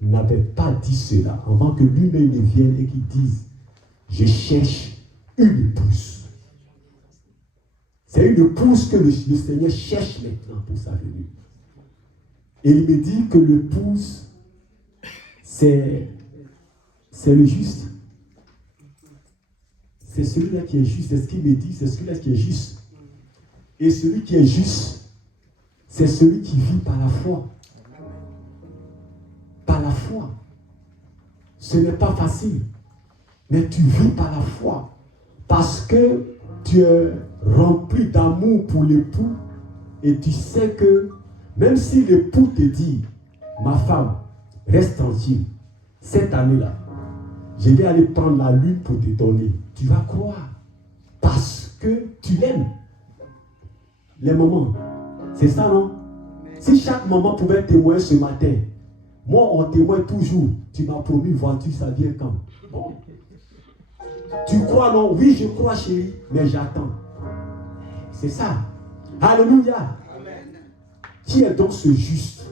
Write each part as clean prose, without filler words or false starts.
n'avait pas dit cela avant que lui-même ne vienne et qu'il dise je cherche une épouse. C'est une épouse que le Seigneur cherche maintenant pour sa venue. Et il me dit que l'épouse, c'est le juste. C'est celui-là qui est juste. C'est ce qu'il me dit, c'est celui-là qui est juste. Et celui qui est juste, c'est celui qui vit par la foi. Par la foi. Ce n'est pas facile. Mais tu vis par la foi. Parce que tu es rempli d'amour pour l'époux. Et tu sais que même si l'époux te dit, ma femme, reste tranquille. Cette année-là, je vais aller prendre la lune pour te donner. Tu vas croire. Parce que tu l'aimes. Les moments. C'est ça, non? Si chaque moment pouvait témoigner ce matin, moi, on témoigne toujours. Tu m'as promis une voiture, ça vient quand? Bon. Tu crois, non? Oui, je crois, chérie, mais j'attends. C'est ça. Alléluia. Amen. Qui est donc ce juste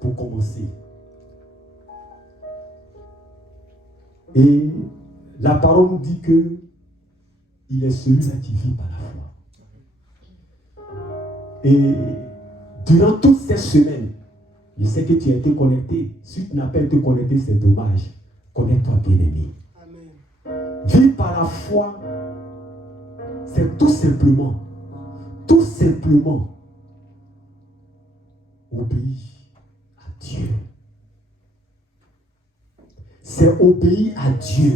pour commencer? Et la parole nous dit que il est celui-là qui vit par la foi. Et durant toutes ces semaines, je sais que tu as été connecté. Si tu n'as pas été connecté, c'est dommage. Connecte-toi, bien-aimé. Vivre par la foi, c'est tout simplement obéir à Dieu. C'est obéir à Dieu.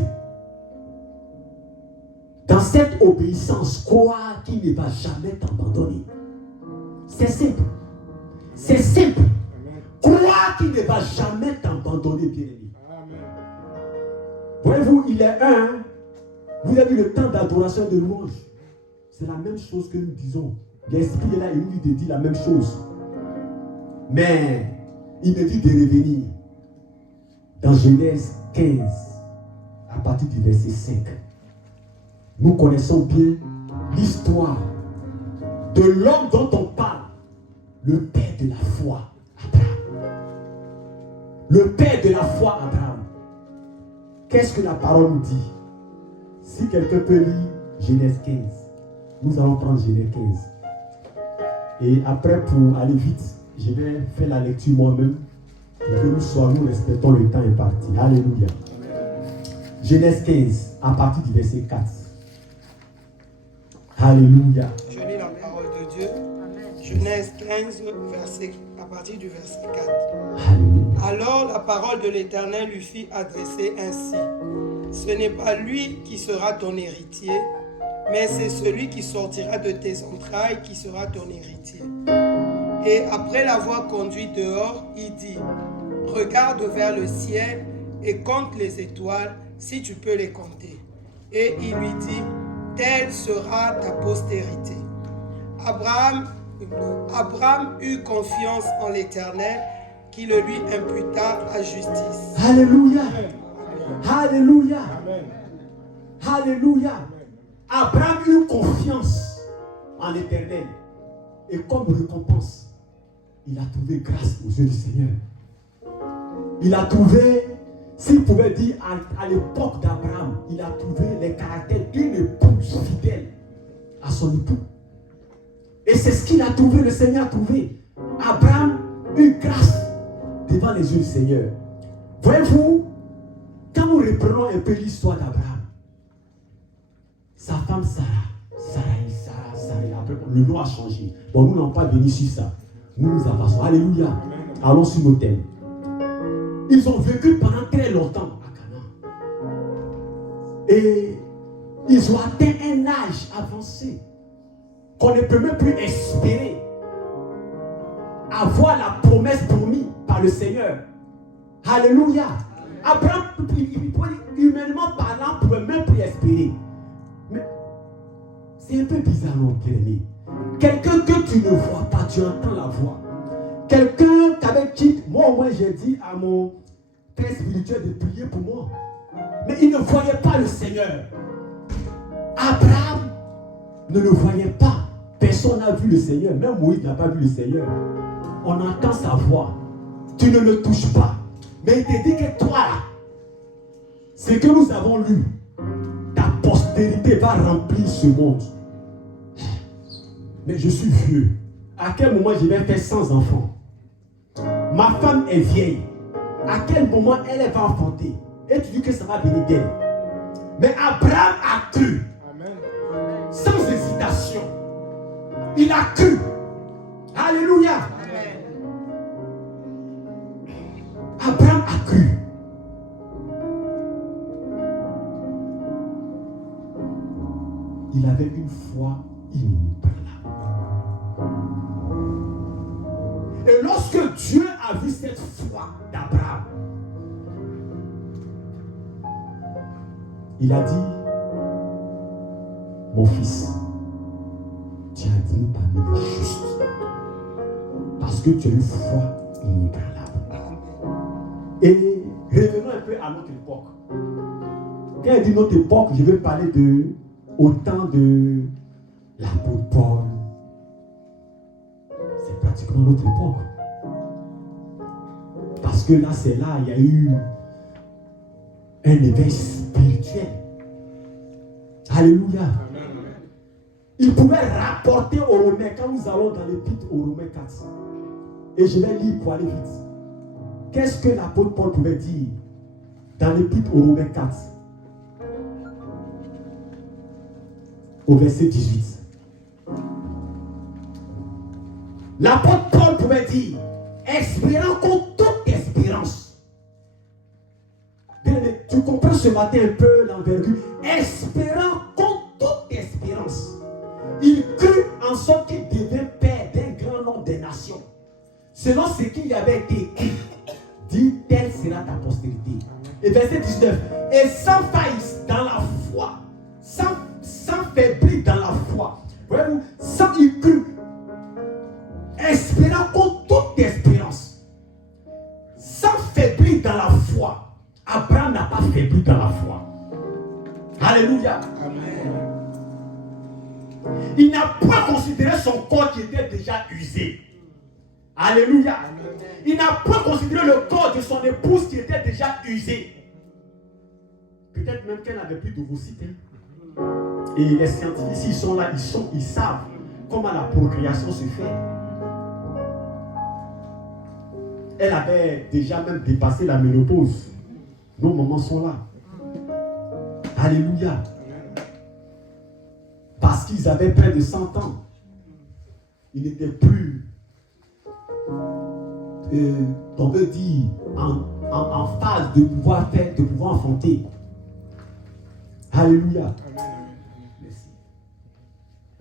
Dans cette obéissance, croire qu'il ne va jamais t'abandonner. C'est simple. C'est simple. Croire qu'il ne va jamais t'abandonner, bien-aimé. Voyez-vous, il est un. Vous avez vu le temps d'adoration de louange. C'est la même chose que nous disons. L'esprit est là et nous dit la même chose. Mais il me dit de revenir dans Genèse 15, à partir du verset 5. Nous connaissons bien l'histoire de l'homme dont on parle, le père de la foi, Abraham. Le père de la foi, Abraham. Qu'est-ce que la parole nous dit? Si quelqu'un peut lire Genèse 15, nous allons prendre Genèse 15. Et après, pour aller vite, je vais faire la lecture moi-même pour que nous respectons le temps imparti. Alléluia. Genèse 15, à partir du verset 4. Alléluia. Je lis la parole de Dieu. Genèse 15, à partir du verset 4. Alléluia. Alors la parole de l'Éternel lui fit adresser ainsi. Ce n'est pas lui qui sera ton héritier, mais c'est celui qui sortira de tes entrailles qui sera ton héritier. Et après l'avoir conduit dehors, il dit, regarde vers le ciel et compte les étoiles si tu peux les compter. Et il lui dit, telle sera ta postérité. Abraham eut confiance en l'Éternel qui le lui imputa à justice. Alléluia. Alléluia. Alléluia. Abraham eut confiance en l'Éternel. Et comme récompense, il a trouvé grâce aux yeux du Seigneur. Il a trouvé, s'il pouvait dire à l'époque d'Abraham, il a trouvé les caractères d'une épouse fidèle à son époux. Et c'est ce qu'il a trouvé, le Seigneur a trouvé. Abraham eut grâce devant les yeux du Seigneur. Voyez-vous, quand nous reprenons un peu l'histoire d'Abraham, sa femme Sarah, après, le nom a changé. Bon, nous n'allons pas venir sur ça. Nous avançons. Alléluia. Allons sur nos thèmes. Ils ont vécu pendant très longtemps à Canaan. Et ils ont atteint un âge avancé qu'on ne peut même plus espérer avoir la promesse promise par le Seigneur. Alléluia. Abraham, humainement parlant, ne pouvait même plus espérer. Mais c'est un peu bizarre, mon bien-aimé. Quelqu'un que tu ne vois pas, tu entends la voix. Quelqu'un avec qui, moi au moins j'ai dit à mon père spirituel de prier pour moi. Mais il ne voyait pas le Seigneur. Abraham ne le voyait pas. Personne n'a vu le Seigneur. Même Moïse n'a pas vu le Seigneur. On entend sa voix. Tu ne le touches pas. Mais il te dit que toi, là, ce que nous avons lu, ta postérité va remplir ce monde. Mais je suis vieux. À quel moment je vais faire 100 enfants? Ma femme est vieille. À quel moment elle va enfanter? Et tu dis que ça va venir d'elle. Mais Abraham a cru. Amen. Sans hésitation. Il a cru. Alléluia. Amen. Abraham a cru. Il avait une foi inébranlable. Et lorsque Dieu a vu cette foi d'Abraham, il a dit, mon fils, tu as dit parmi les justes, parce que tu as une foi inébranlable. Et revenons un peu à notre époque. Quand il dit notre époque, je vais parler de au temps de l'apôtre Paul. C'est pratiquement notre époque. Parce que là, c'est là, il y a eu un éveil spirituel. Alléluia. Il pouvait rapporter aux Romains, quand nous allons dans l'épître aux Romains 4, et je vais lire pour aller vite. Qu'est-ce que l'apôtre Paul pouvait dire dans l'épître aux Romains 4, au verset 18? L'apôtre Paul pouvait dire, espérant contre toute espérance. Bien, tu comprends ce matin un peu l'envergure. Espérant contre toute espérance. Il crut en sorte qu'il devait père d'un grand nombre de nations. Selon ce qu'il y avait été écrit, dit, telle sera ta postérité. Et verset 19, et sans faillite dans la foi, sans faiblir dans la foi. Voyez-vous, sans il crut, espérant contre toute espérance, sans faiblir dans la foi. Abraham n'a pas faibli dans la foi. Alléluia. Amen. Il n'a pas considéré son corps qui était déjà usé. Alléluia. Il n'a pas considéré le corps de son épouse qui était déjà usé. Peut-être même qu'elle n'avait plus d'ovocytes. Et les scientifiques, s'ils sont là, ils savent comment la procréation se fait. Elle avait déjà même dépassé la ménopause. Nos mamans sont là. Alléluia. Parce qu'ils avaient près de 100 ans. Ils n'étaient plus, on veut dire, en phase de pouvoir faire, de pouvoir enfanter. Alléluia. Merci.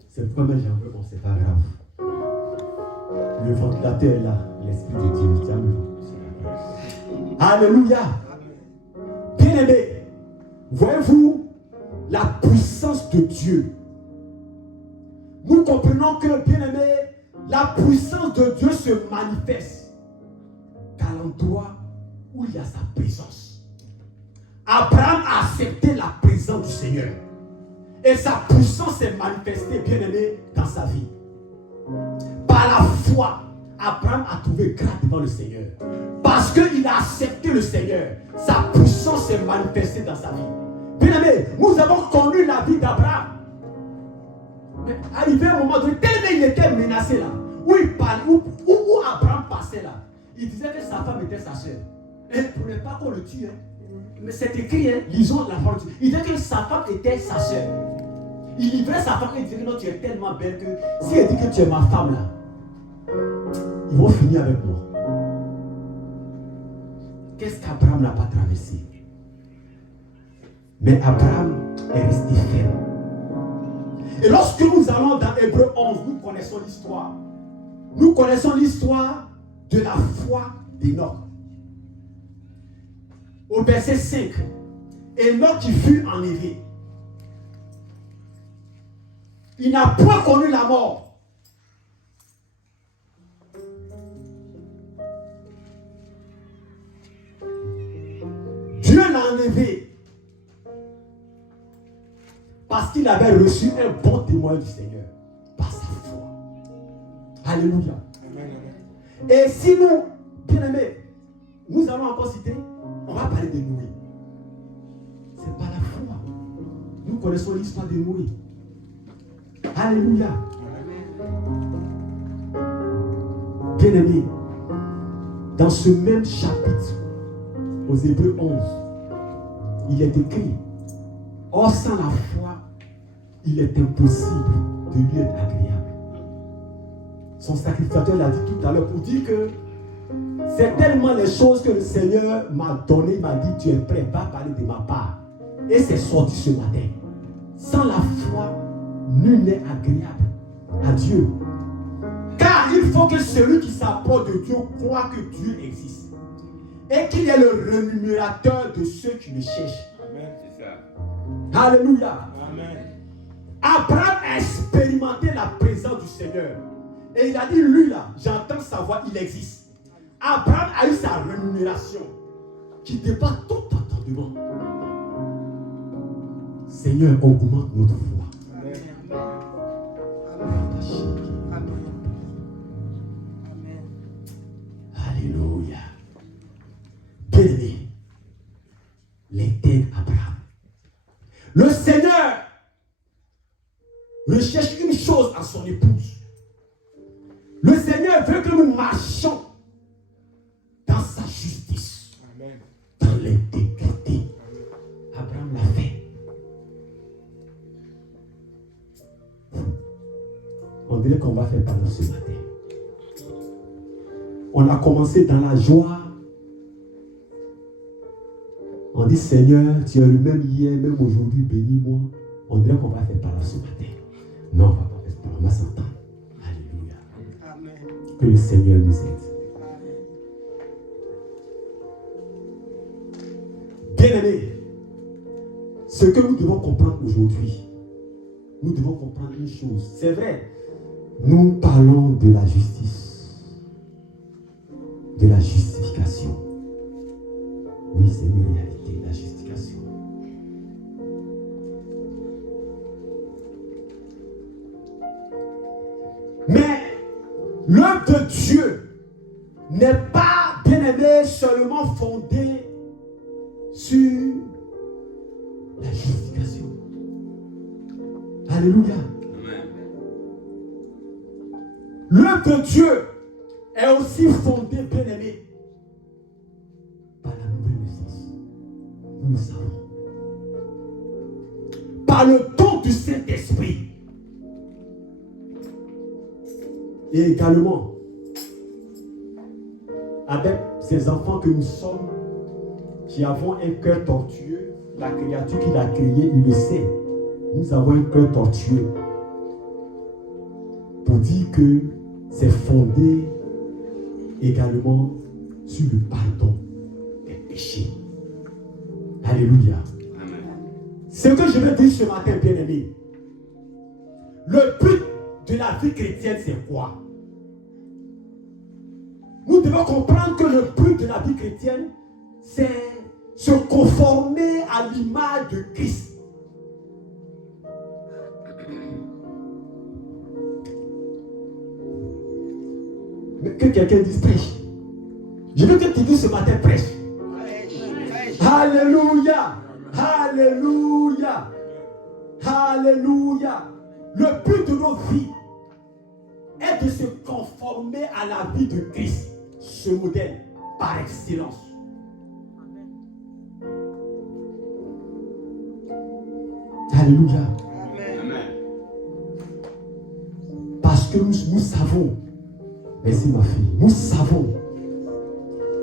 C'est pourquoi j'ai un peu, bon, c'est pas grave. Le ventilateur est là. L'Esprit de Dieu, c'est un Alléluia. Bien-aimé, voyez-vous la puissance de Dieu. Nous comprenons que, bien-aimé, la puissance de Dieu se manifeste qu'à l'endroit où il y a sa présence. Abraham a accepté la présence du Seigneur. Et sa puissance s'est manifestée, bien-aimé, dans sa vie. Par la foi, Abraham a trouvé grâce devant le Seigneur. Parce qu'il a accepté le Seigneur, sa puissance s'est manifestée dans sa vie. Bien-aimé, nous avons connu la vie d'Abraham. Mais arrivé à un moment donné, tellement il était menacé là, où il parlait, où Abraham passait là, il disait que sa femme était sa soeur. Elle ne voulait pas qu'on le tue. Mais c'est écrit, lisons la parole. Il disait que sa femme était sa soeur. Il livrait sa femme et il disait que non, tu es tellement belle que si elle dit que tu es ma femme là, ils vont finir avec moi. Qu'est-ce qu'Abraham n'a pas traversé? Mais Abraham est resté ferme. Et lorsque nous allons dans Hébreux 11, nous connaissons l'histoire. Nous connaissons l'histoire de la foi d'Enoch. Au verset 5, Enoch qui fut enlevé. Il n'a point connu la mort. Dieu l'a enlevé parce qu'il avait reçu un bon témoin du Seigneur par sa foi. Alléluia. Et si nous, bien-aimés, nous allons encore citer, on va parler de Noé. C'est pas la foi. Nous connaissons l'histoire de Noé. Alléluia. Bien-aimé, dans ce même chapitre, aux Hébreux 11, il est écrit, or sans la foi, il est impossible de lui être agréable. Son sacrificateur l'a dit tout à l'heure pour dire que c'est tellement les choses que le Seigneur m'a donné, il m'a dit, tu es prêt, va parler de ma part. Et c'est sorti ce matin. Sans la foi, nul n'est agréable à Dieu. Car il faut que celui qui s'approche de Dieu croit que Dieu existe. Et qu'il est le rémunérateur de ceux qui le cherchent. Amen, c'est ça. Alléluia. Amen. Abraham a expérimenté la présence du Seigneur. Et il a dit, lui là, j'entends sa voix, il existe. Abraham a eu sa rémunération qui dépasse tout entendement. Seigneur, augmente notre foi. Amen. Amen. Amen. Alléluia. Bien-aimé, l'éternel Abraham. Le Seigneur recherche une chose à son épouse. Le Seigneur veut que nous marchions dans sa justice, Amen. dans l'intégrité. Abraham l'a fait. On dirait qu'on va faire parler ce matin. On a commencé dans la joie. On dit, Seigneur, tu es le même hier, même aujourd'hui, bénis-moi. On dirait qu'on va faire parler ce matin. Non, on ne va pas faire parler, on va s'entendre. Alléluia. Amen. Que le Seigneur nous aide. Bien-aimés, ce que nous devons comprendre aujourd'hui, nous devons comprendre une chose. C'est vrai, nous parlons de la justice, de la justification. Oui, c'est une réalité, la justification. Mais l'œuvre de Dieu n'est pas, bien-aimé, seulement fondée sur la justification. Alléluia. Amen. L'œuvre de Dieu est aussi fondée, bien-aimé, par la nouvelle naissance. Nous le savons. Par le don du Saint-Esprit. Et également, avec ces enfants que nous sommes, qui avons un cœur tortueux, la créature qu'il a créée, il le sait. Nous avons un cœur tortueux. Pour dire que c'est fondé également sur le pardon des péchés. Alléluia. Amen. Ce que je veux dire ce matin, bien-aimé, le but de la vie chrétienne, c'est quoi? Nous devons comprendre que le but de la vie chrétienne, c'est se conformer à l'image de Christ. Mais que quelqu'un dise prêche. Je veux que tu dises ce matin prêche. Alléluia. Alléluia. Alléluia. Le but de nos vies est de se conformer à la vie de Christ, ce modèle par excellence. Alléluia. Amen. Parce que nous savons, merci ma fille, nous savons,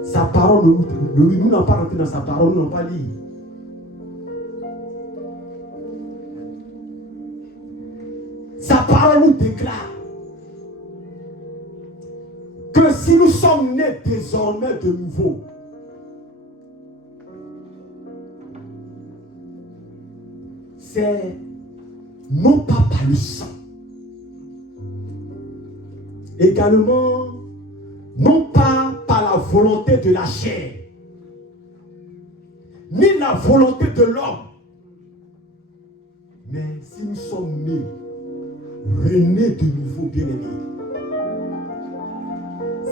sa parole, nous n'avons pas rentré dans sa parole, nous n'avons pas lu. Sa parole nous déclare que si nous sommes nés désormais de nouveau, c'est non pas par le sang, également non pas par la volonté de la chair, ni la volonté de l'homme, mais si nous sommes nés, renés de nouveau, bien-aimés,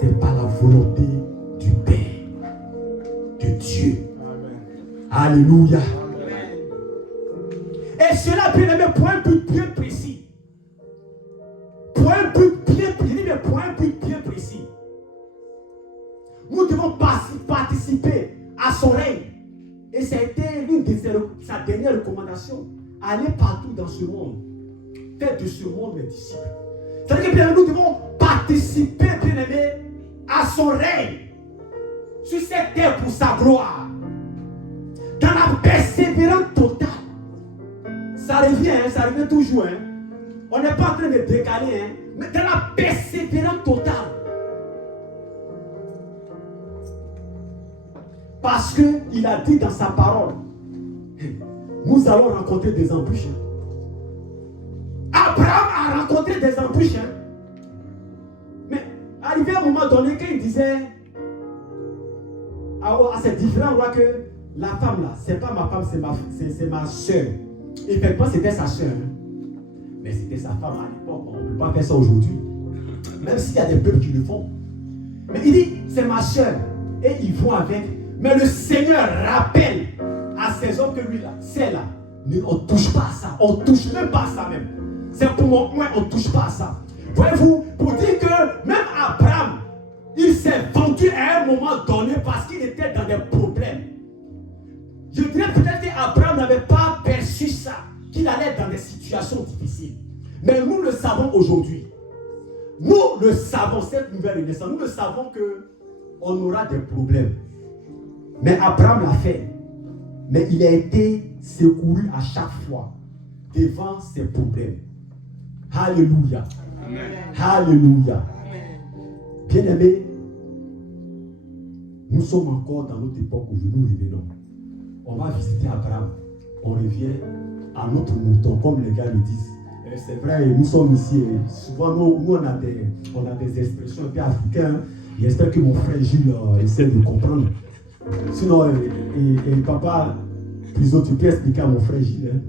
c'est par la volonté du Père. de Dieu. Alléluia. Et cela, bien aimé, pour un but bien précis. Pour un but bien précis, mais pour un but bien précis. Nous devons participer à son règne. Et ça a été l'une de sa dernière recommandation. Allez partout dans ce monde. Faites de ce monde mes disciples. C'est-à-dire que bien, nous devons participer, bien aimé, à son règne. Sur cette terre pour sa gloire. Dans la persévérance totale. Ça revient toujours. Hein. On n'est pas en train de décaler, hein, mais dans la persévérance totale. Parce qu'il a dit dans sa parole, nous allons rencontrer des embûches. Abraham a rencontré des embûches. Mais arrivé à un moment donné, quand il disait à ces différents rois que la femme là, c'est pas ma femme, c'est ma soeur. Effectivement, c'était sa soeur. Mais c'était sa femme à l'époque. On ne peut pas faire ça aujourd'hui. Même s'il y a des peuples qui le font. Mais il dit, c'est ma soeur. Et ils vont avec. Mais le Seigneur rappelle à ces hommes que lui là, c'est là. On ne touche pas à ça. On ne touche même pas à ça même. C'est pour moi, on ne touche pas à ça. Voyez-vous, pour dire que même Abraham, il s'est vendu à un moment donné parce qu'il était dans des problèmes. Je dirais peut-être qu'Abraham n'avait pas perçu ça, qu'il allait dans des situations difficiles. Mais nous le savons aujourd'hui. Nous le savons, cette nouvelle naissance, nous le savons qu'on aura des problèmes. Mais Abraham l'a fait. Mais il a été secouru à chaque fois devant ses problèmes. Alléluia. Amen. Alléluia. Bien-aimés, nous sommes encore dans notre époque où nous revenons. On va visiter Abraham. On revient à notre mouton, comme les gars le disent. C'est vrai, nous sommes ici. Souvent, nous on a des expressions un peu africaines. J'espère que mon frère Gilles essaie de comprendre. Sinon, et papa, plutôt tu peux expliquer à mon frère Gilles.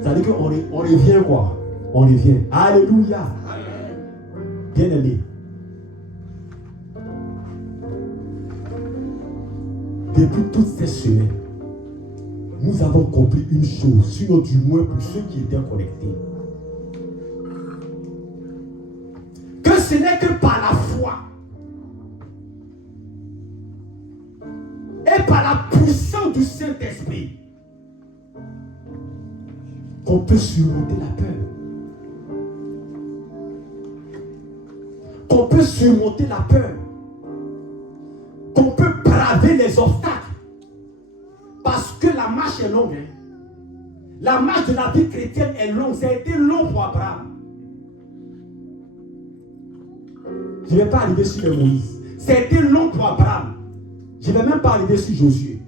Ça veut dire qu'on revient quoi. On revient. Alléluia. Bien-aimé. Depuis toutes ces semaines, nous avons compris une chose, sinon du moins pour ceux qui étaient connectés. Que ce n'est que par la foi et par la puissance du Saint-Esprit qu'on peut surmonter la peur. Qu'on peut surmonter la peur. Qu'on peut braver les obstacles. Parce que la marche est longue. Hein? La marche de la vie chrétienne est longue. Ça a été long pour Abraham. Je ne vais pas arriver sur les Moïse. Ça a été long pour Abraham. Je ne vais même pas arriver sur Josué.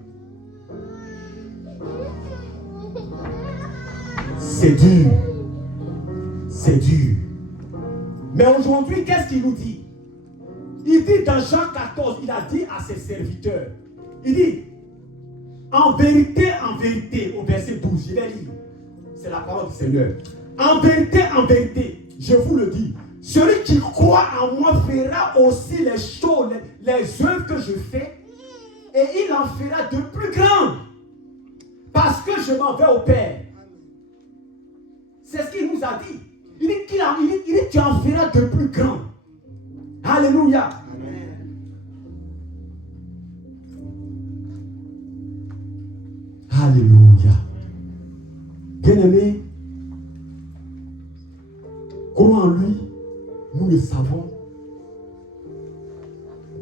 C'est dur. C'est dur. Mais aujourd'hui, qu'est-ce qu'il nous dit? Il dit dans Jean 14, il a dit à ses serviteurs, il dit, en vérité, au verset 12, je vais lire, c'est la parole du Seigneur. En vérité, je vous le dis, celui qui croit en moi fera aussi les choses, les œuvres que je fais, et il en fera de plus grandes, parce que je m'en vais au Père. C'est ce qu'il nous a dit. Il dit que tu en feras de plus grands. Alléluia. Amen. Alléluia. Bien-aimés, comment en lui, nous le savons,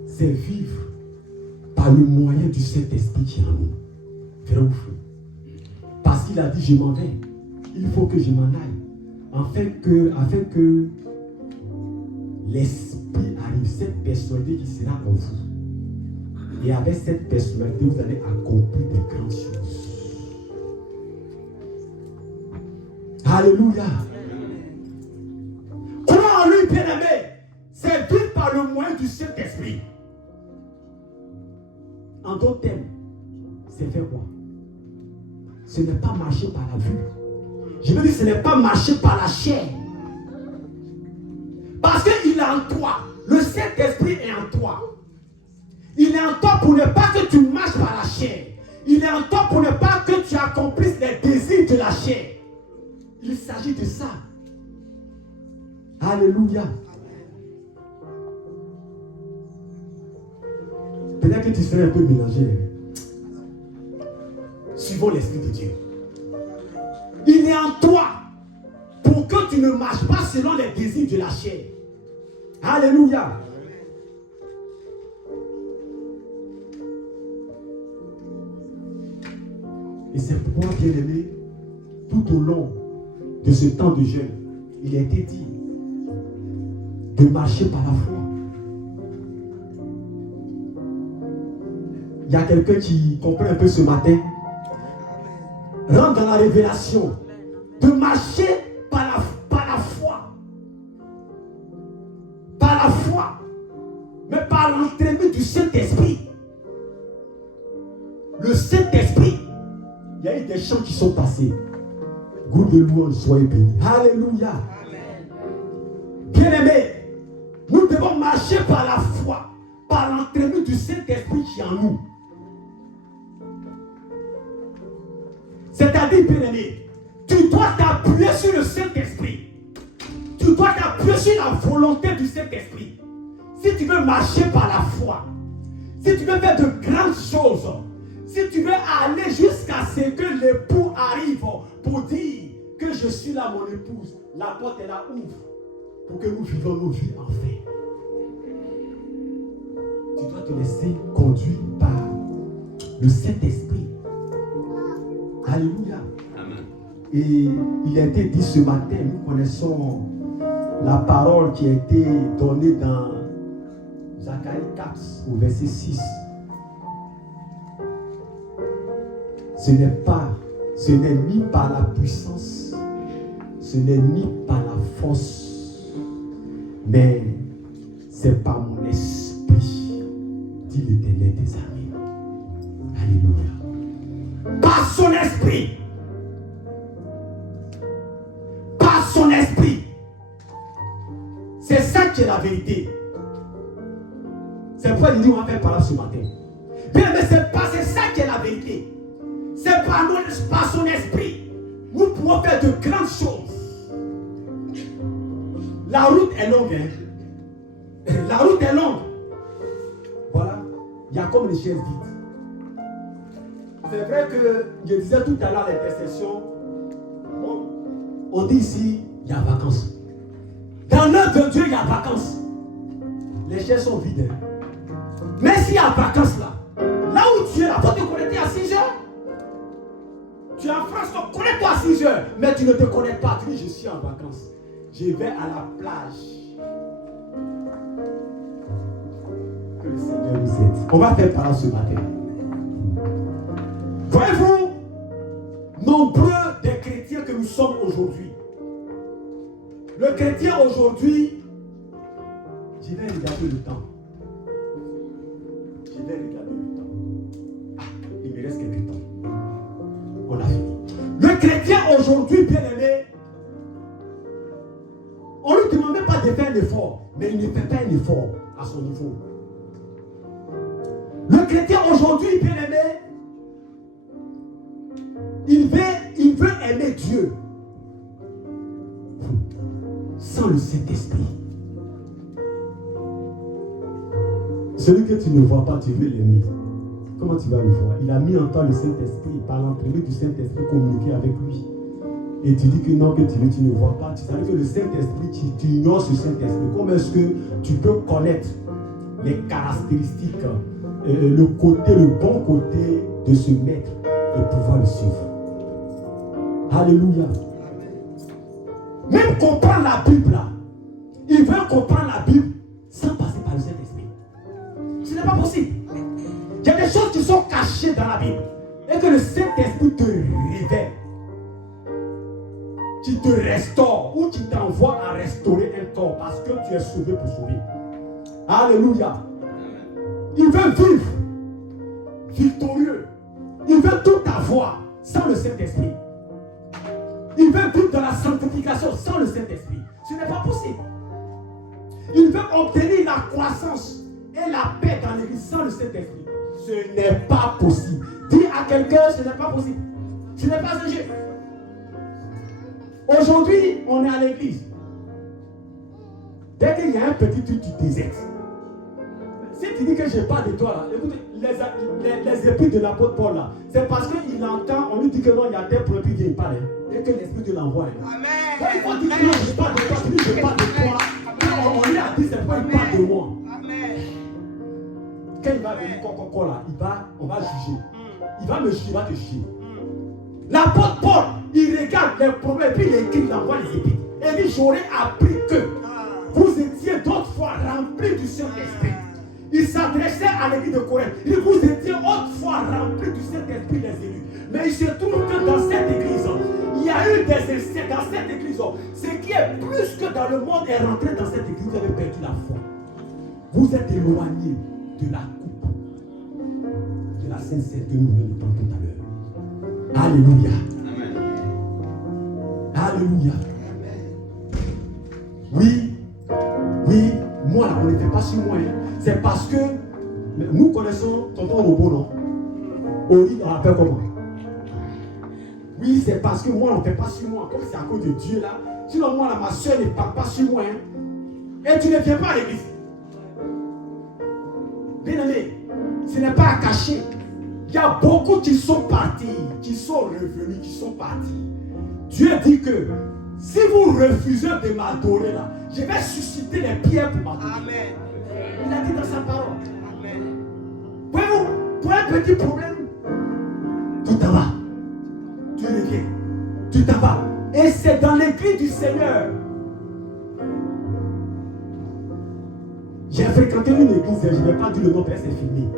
c'est vivre par le moyen du Saint-Esprit qui est en nous. Frère ou frère. Parce qu'il a dit, je m'en vais. Il faut que je m'en aille. Afin que l'Esprit arrive, cette personnalité qui sera en vous. Et avec cette personnalité, vous allez accomplir des grandes choses. Alléluia. Comment lui, bien-aimé, c'est vivre par le moyen du Saint-Esprit. En d'autres termes, c'est faire quoi? Ce n'est pas marcher par la vue. Je veux dire, ce n'est pas marcher par la chair. Parce qu'il est en toi. Le Saint-Esprit est en toi. Il est en toi pour ne pas que tu marches par la chair. Il est en toi pour ne pas que tu accomplisses les désirs de la chair. Il s'agit de ça. Alléluia. Peut-être que tu serais un peu mélangé. Suivons l'Esprit de Dieu. Il est en toi pour que tu ne marches pas selon les désirs de la chair. Alléluia. Et c'est pourquoi, bien aimé, tout au long de ce temps de jeûne, il a été dit de marcher par la foi. Il y a quelqu'un qui comprend un peu ce matin. Rentre dans la révélation de marcher par la foi. Par la foi. Mais par l'entraînement du Saint-Esprit. Le Saint-Esprit. Il y a eu des chants qui sont passés. Groupe de louanges, soyez bénis. Alléluia. Bien-aimés, nous devons marcher par la foi, par l'entraînement du Saint-Esprit qui est en nous. C'est-à-dire, bien-aimé, tu dois t'appuyer sur le Saint-Esprit. Tu dois t'appuyer sur la volonté du Saint-Esprit. Si tu veux marcher par la foi, si tu veux faire de grandes choses, si tu veux aller jusqu'à ce que l'époux arrive pour dire que je suis là, mon épouse, la porte est là, ouvre, pour que nous vivons nos vies en paix. Tu dois te laisser conduire par le Saint-Esprit. Alléluia. Amen. Et il a été dit ce matin, nous connaissons la parole qui a été donnée dans Zacharie 4 au verset 6. Ce n'est ni par la puissance, ce n'est ni par la force, mais c'est par mon esprit, dit l'Éternel des armées. Alléluia. Par son esprit. Par son esprit. C'est ça qui est la vérité. C'est pourquoi il dit on va faire parole ce matin. Bien, mais c'est ça qui est la vérité. C'est par son esprit. Nous pouvons faire de grandes choses. La route est longue. Hein? La route est longue. Voilà. Il y a comme les chaises vides. C'est vrai que je disais tout à l'heure l'intercession. On dit ici, il y a vacances. Dans l'œuvre de Dieu, il y a vacances. Les chaises sont vides. Hein? Mais s'il y a vacances là où tu es là, il faut te connecter à 6 heures. Tu es en France, donc connecte-toi à 6 heures. Mais tu ne te connectes pas. Tu dis, je suis en vacances. Je vais à la plage. Que le Seigneur nous aide. On va faire parole ce matin. Voyez-vous, nombreux des chrétiens que nous sommes aujourd'hui. Le chrétien aujourd'hui, je vais regarder le temps. Je vais regarder le temps. Ah, il me reste quelques temps. On a fini. Le chrétien aujourd'hui, bien aimé, on ne lui demande même pas de faire un effort, mais il ne fait pas un effort à son niveau. Le chrétien aujourd'hui, bien aimé, il veut aimer Dieu sans le Saint-Esprit. Celui que tu ne vois pas, tu veux l'aimer. Comment tu vas le voir? Il a mis en toi le Saint-Esprit, par l'entraînement du Saint-Esprit, communiquer avec lui. Et tu dis que non, que tu ne vois pas. Tu savais que le Saint-Esprit, tu ignores ce Saint-Esprit. Comment est-ce que tu peux connaître les caractéristiques, le bon côté de ce maître et pouvoir le suivre? Alléluia. Même comprendre la Bible, là, il veut comprendre la Bible sans passer par le Saint-Esprit. Ce n'est pas possible. Il y a des choses qui sont cachées dans la Bible et que le Saint-Esprit te révèle, qui te restaure ou qui t'envoie à restaurer un corps parce que tu es sauvé pour sauver. Alléluia. Il veut vivre victorieux. Il veut tout avoir sans le Saint-Esprit. Il veut vivre dans la sanctification sans le Saint-Esprit. Ce n'est pas possible. Il veut obtenir la croissance et et la paix dans l'église sans le Saint-Esprit. Ce n'est pas possible. Dis à quelqu'un, ce n'est pas possible. Ce n'est pas un jeu. Aujourd'hui, on est à l'église. Dès qu'il y a un petit truc, tu désertes. Si tu dis que je n'ai pas de toi, là, écoute, les épîtres de l'apôtre Paul, là, c'est parce qu'il entend, on lui dit que non, il y a des problèmes, il parle, et que l'esprit te l'envoie. Amen. Quand il dit que non, je n'ai pas de toi, tu dis je n'ai pas de toi. Quand on lui a dit, c'est pourquoi il parle de moi. Amen. Quand il va venir, là, on va juger. Il va me juger, il va te juger. L'apôtre Paul, il regarde les problèmes, puis il écrit, il envoie les épîtres. Et dit, j'aurais appris que vous étiez d'autres fois remplis du Saint-Esprit. Il s'adressait à l'église de Corinthe. Il dit, vous étiez autrefois remplis du Saint-Esprit, les élus. Mais il se trouve que dans cette église, il y a eu des essais dans cette église. Ce qui est plus que dans le monde est rentré dans cette église, vous avez perdu la foi. Vous êtes éloigné de la coupe de la sincérité que nous venons de prendre tout à l'heure. Alléluia. Amen. Alléluia. Oui, moi là, on ne fait pas sur moi. C'est parce que nous connaissons tonton Robo, non? Oli, on l'appelle comment? Oui, c'est parce que moi, on ne fait pas sur moi. Comme c'est à cause de Dieu là. Sinon, moi là, ma soeur ne parle pas sur moi. Et tu ne viens pas à l'église. Bien aimé, ce n'est pas à cacher. Il y a beaucoup qui sont partis, qui sont revenus, qui sont partis. Dieu dit que si vous refusez de m'adorer là, je vais susciter les pierres pour m'adorer. Amen. Il a dit dans sa parole. Amen. Voyez-vous, pour un petit problème, tu t'en vas. Tu reviens. Tu t'en vas. Et c'est dans l'église du Seigneur. J'ai fréquenté une église, je ne vais pas dire le nom, c'est filmé.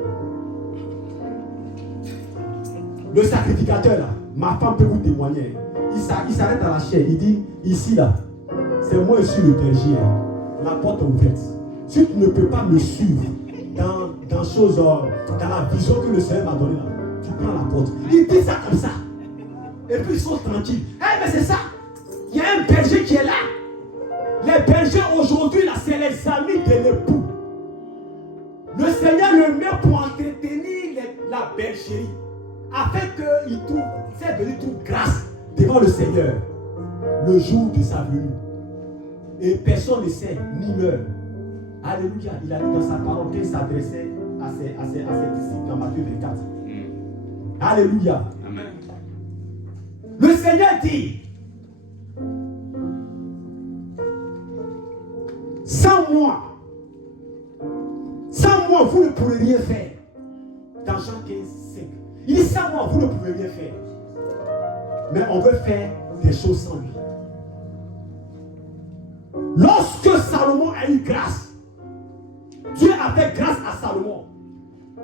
Le sacrificateur là, ma femme peut vous témoigner. Il s'arrête à la chair, il dit, ici là, c'est moi je suis le berger. La porte est ouverte. Si tu ne peux pas me suivre dans la vision que le Seigneur m'a donnée là, tu prends la porte. Il dit ça comme ça. Et puis ils sont tranquilles. Mais c'est ça. Il y a un berger qui est là. Les bergers aujourd'hui là, c'est les amis de l'époux. Le Seigneur le met pour entretenir la bergerie. Afin qu'il trouve grâce devant le Seigneur le jour de sa venue. Et personne ne sait ni meurt. Alléluia. Il a dit dans sa parole qu'il s'adressait à ses disciples dans Matthieu 24. Alléluia. Amen. Le Seigneur dit, sans moi, vous ne pourrez rien faire. Dans Jean 15, 5. Il dit, sans moi, vous ne pouvez rien faire. Mais on veut faire des choses sans lui. Lorsque Salomon a eu grâce, Dieu a fait grâce à Salomon.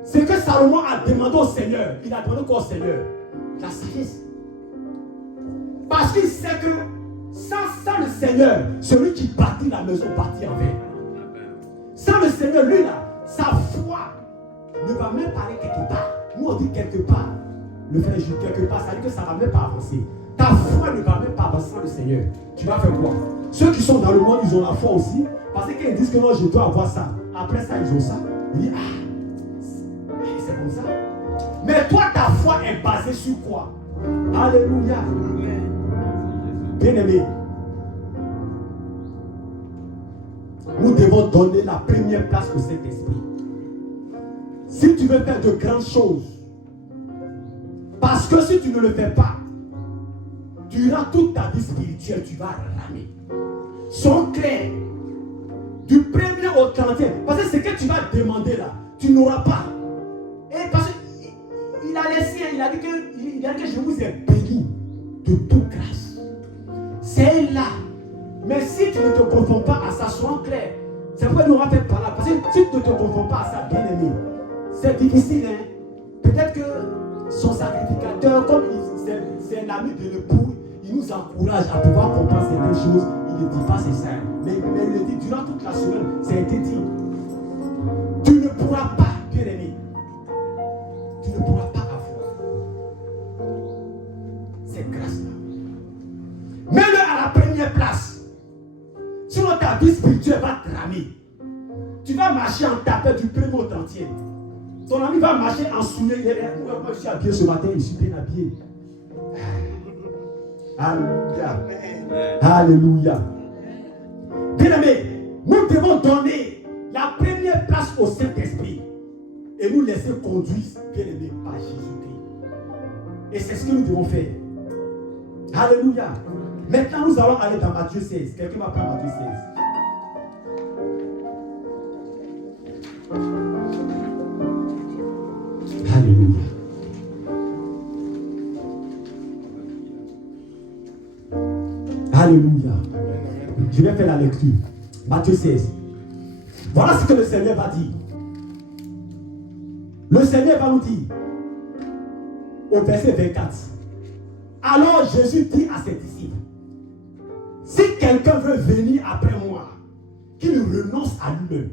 C'est que Salomon a demandé au Seigneur. Il a demandé quoi au Seigneur? La sagesse. Parce qu'il sait que sans le Seigneur, celui qui bâtit la maison bâtit en vain. Sans le Seigneur, lui là, sa foi ne va même pas aller quelque part. Nous on dit quelque part. Le frère Jules, quelque part, ça veut dire que ça ne va même pas avancer. Ta foi ne va même pas avancer sans le Seigneur. Tu vas faire quoi? Ceux qui sont dans le monde, ils ont la foi aussi. Parce qu'ils disent que non, je dois avoir ça. Après ça, ils ont ça. Ils disent, c'est comme ça. Mais toi, ta foi est basée sur quoi? Alléluia. Bien-aimé, nous devons donner la première place au Saint-Esprit. Si tu veux faire de grandes choses, parce que si tu ne le fais pas, durant toute ta vie spirituelle, tu vas ramer. Sois clair. Du 1er au 30e. Parce que ce que tu vas demander là, tu n'auras pas. Et parce qu'il a laissé, il a dit que je vous ai béni de toute grâce. C'est là. Mais si tu ne te confonds pas à ça, sois clair. C'est pourquoi nous on va faire par là. Parce que si tu ne te confonds pas à ça, bien aimé, c'est difficile. Hein? Peut-être que son sacrificateur, comme c'est un ami de l'époux, il nous encourage à pouvoir comprendre certaines choses. Il ne dit pas c'est ça. Mais il le dit durant toute la semaine, ça a été dit. Tu ne pourras pas, bien aimé. Tu ne pourras pas avoir cette grâce-là. Mets-le à la première place. Sinon ta vie spirituelle va te ramer. Tu vas marcher en tapette du premier au 30e. Ton ami va marcher en souliers. Moi, je suis habillé ce matin, je suis bien habillé. Alléluia. Alléluia. Bien-aimés, nous devons donner la première place au Saint-Esprit et nous laisser conduire, bien-aimés, par Jésus-Christ. Et c'est ce que nous devons faire. Alléluia. Maintenant, nous allons aller dans Matthieu 16. Quelqu'un va prendre Matthieu 16. Alléluia. Alléluia. Je vais faire la lecture. Matthieu 16. Voilà ce que le Seigneur va dire. Le Seigneur va nous dire au verset 24. Alors Jésus dit à ses disciples, si quelqu'un veut venir après moi, qu'il renonce à lui-même,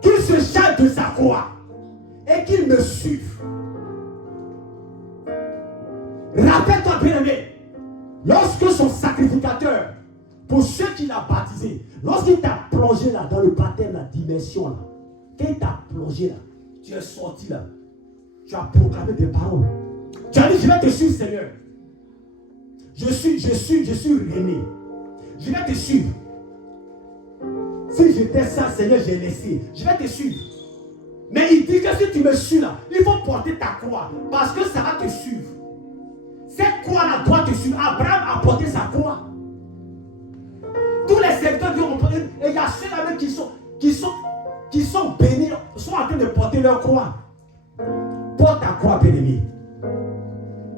qu'il se charge de sa croix et qu'il me suive. Rappelle-toi, bien-aimé, lorsque son sacrificateur, pour ceux qu'il a baptisés, lorsqu'il t'a plongé là dans le baptême, la dimension là, quand il t'a plongé là, tu es sorti là, tu as proclamé des paroles. Tu as dit, je vais te suivre, Seigneur. Je suis René. Je vais te suivre. Si j'étais ça, Seigneur, j'ai laissé. Je vais te suivre. Mais il dit que si tu me suis là, il faut porter ta croix. Parce que ça va te suivre. Cette croix-là doit te suivre. Abraham a porté sa croix. Tous les secteurs qui ont porté. Et il y a ceux-là même qui sont bénis, sont en train de porter leur croix. Porte ta croix, bien-aimé.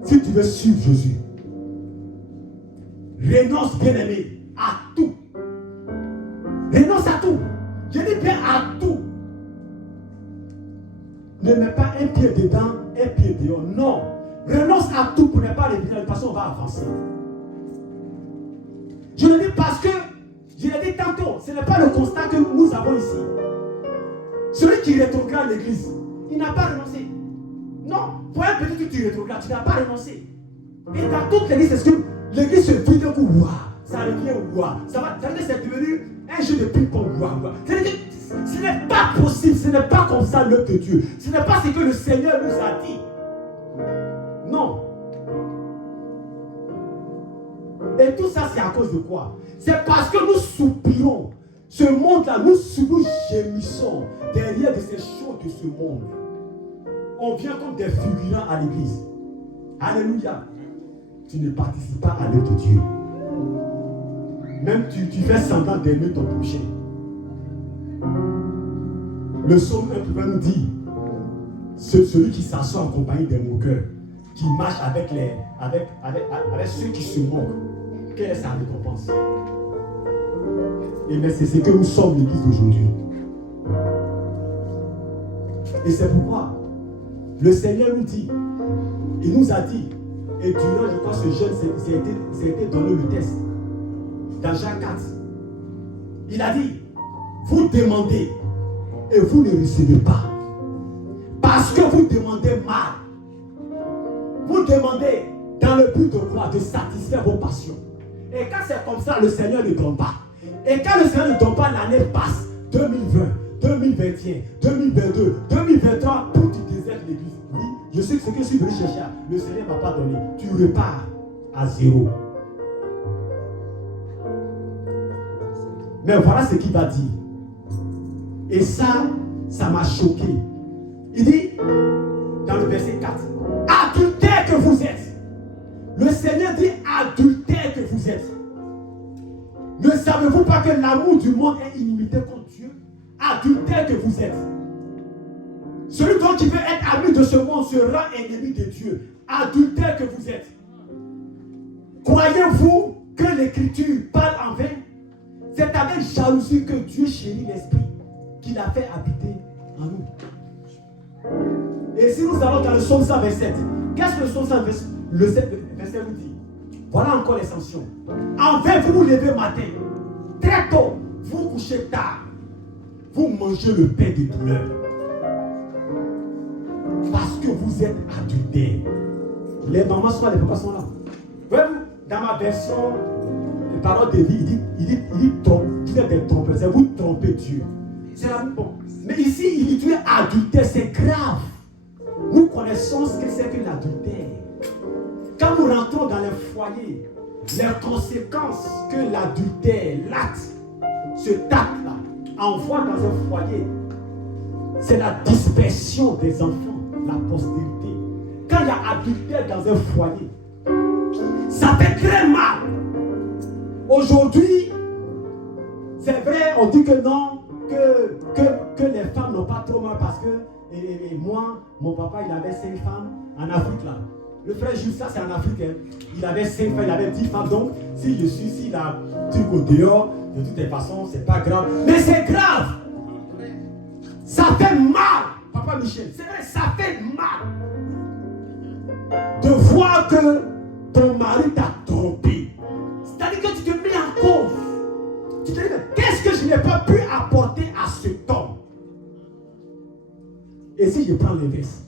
Si tu veux suivre Jésus, renonce, bien-aimé, à tout. Renonce à tout. Je dis bien à tout. Ne mets pas un pied dedans, un pied dehors. Non. Renonce à tout pour ne pas revenir. De toute façon, on va avancer. Je le dis parce que, je l'ai dit tantôt, ce n'est pas le constat que nous avons ici. Celui qui rétrograde l'église, il n'a pas renoncé. Non. Pour un petit que tu rétrogrades, tu n'as pas renoncé. Et dans toute l'église, c'est ce que l'église se vide d'un coup, waouh, ça revient, waouh. Ça va, c'est devenu un jeu de ping-pong, waouh. Ce n'est pas possible, ce n'est pas comme ça l'œuvre de Dieu. Ce n'est pas ce que le Seigneur nous a dit. Non. Et tout ça, c'est à cause de quoi? C'est parce que nous soupirons. Ce monde-là, nous gémissons derrière de ces choses de ce monde. On vient comme des figurants à l'église. Alléluia. Tu ne participes pas à l'œuvre de Dieu. Même tu fais semblant d'aimer ton prochain. Le psaume 1 peut nous dire, celui qui s'assoit en compagnie des moqueurs, qui marche avec ceux qui se moquent, quelle est sa récompense? Et bien c'est ce que nous sommes l'église d'aujourd'hui. Et c'est pourquoi le Seigneur nous dit, il nous a dit, et durant, je crois, ce jeûne, c'est été donné le test. Dans Jean 4, il a dit, vous demandez et vous ne recevez pas. Parce que vous demandez mal. Vous demandez dans le but de quoi? De satisfaire vos passions. Et quand c'est comme ça, le Seigneur ne donne pas. Et quand le Seigneur ne donne pas, l'année passe. 2020, 2021, 2022, 2023, pour tu désertes l'église. Oui, je sais ce que je suis venu chercher. Le Seigneur ne m'a pas donné. Tu repars à zéro. Mais voilà ce qu'il va dire. Et ça m'a choqué. Il dit, dans le verset 4, adultère que vous êtes. Le Seigneur dit, adultère que vous êtes. Ne savez-vous pas que l'amour du monde est inimité contre Dieu? Adultère que vous êtes. Celui donc qui veut être ami de ce monde se rend ennemi de Dieu. Adultère que vous êtes. Croyez-vous que l'Écriture parle en vain? C'est avec jalousie que Dieu chérit l'Esprit qu'il a fait habiter en nous. Et si nous allons dans le psaume 127, qu'est-ce que le psaume 127 nous dit? Voilà encore l'essentiel. En vain, vous vous levez matin, très tôt, vous couchez tard, vous mangez le pain de douleur. Parce que vous êtes adultères. Les mamans sont là, les papas sont là. Voyez-vous, dans ma version, les paroles de vie, il dit vous êtes des trompeurs, c'est vous tromper Dieu. Bon. Mais ici, il dit adultère, c'est grave. Nous connaissons ce que c'est que l'adultère. Quand nous rentrons dans les foyers, les conséquences que l'adultère, l'acte, ce acte-là, envoie dans un foyer, c'est la dispersion des enfants, la postérité. Quand il y a adultère dans un foyer, ça fait très mal. Aujourd'hui, c'est vrai, on dit que non, que les femmes n'ont pas trop mal parce que et moi, mon papa, il avait 5 femmes en Afrique là. Le frère Jules, ça c'est en Afrique. Hein. Il avait 5 femmes, il avait 10 femmes. Donc, si je suis ici, là, truc au dehors, de toutes les façons, c'est pas grave. Mais c'est grave. Ça fait mal, Papa Michel. C'est vrai, ça fait mal de voir que ton mari t'a trompé. C'est-à-dire que tu te mets en cause. Tu te dis, mais qu'est-ce que je n'ai pas pu apporter à cet homme? Et si je prends l'inverse,